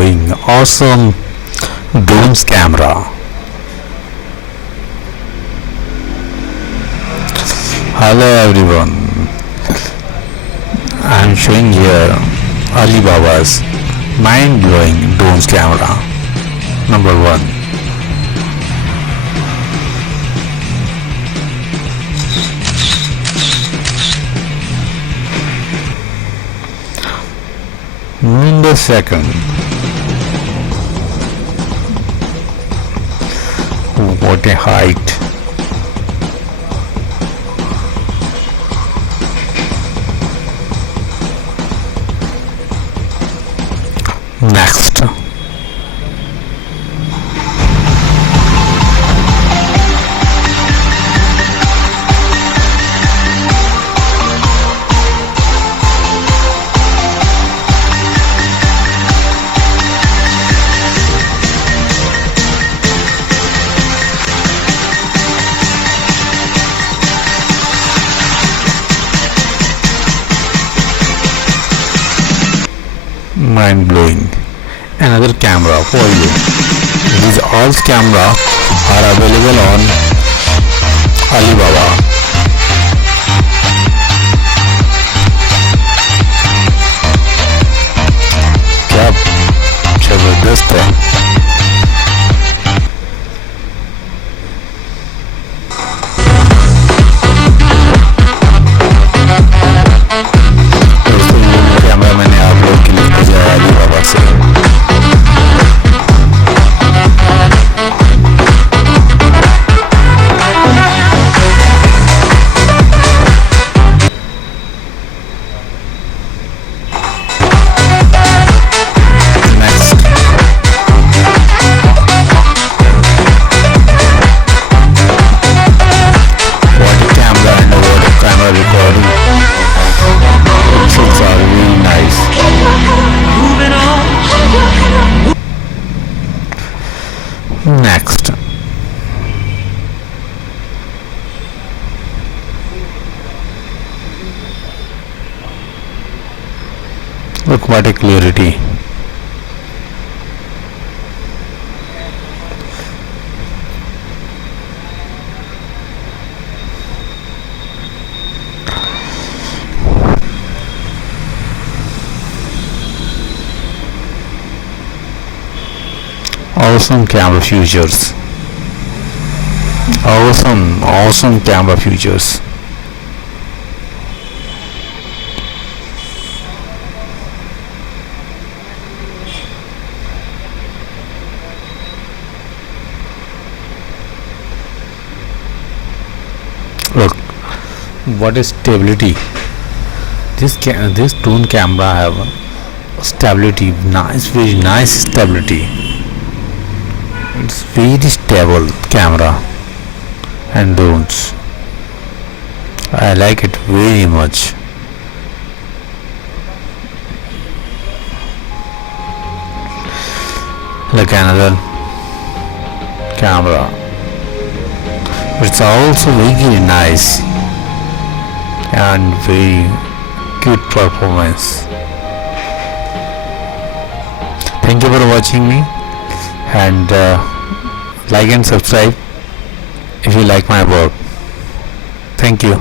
blowing, awesome drones camera. Hello everyone, I am showing here Alibaba's mind-blowing drones camera. Number 1. Number 2. What a height! Next. Mind blowing. Another camera for you. These all camera are available on Alibaba. क्या जबरदस्त है. Camera मैंने आप लोग के लिए भेजा है अलीबाबा से. Next. Look what a clarity. Awesome camera features. Awesome camera features. Look, what is stability? This drone camera have stability, very nice stability. It's very stable camera and drones. I like it very much. Like another camera. It's also very nice and very cute performance. Thank you for watching me, and like and subscribe if you like my work. Thank you.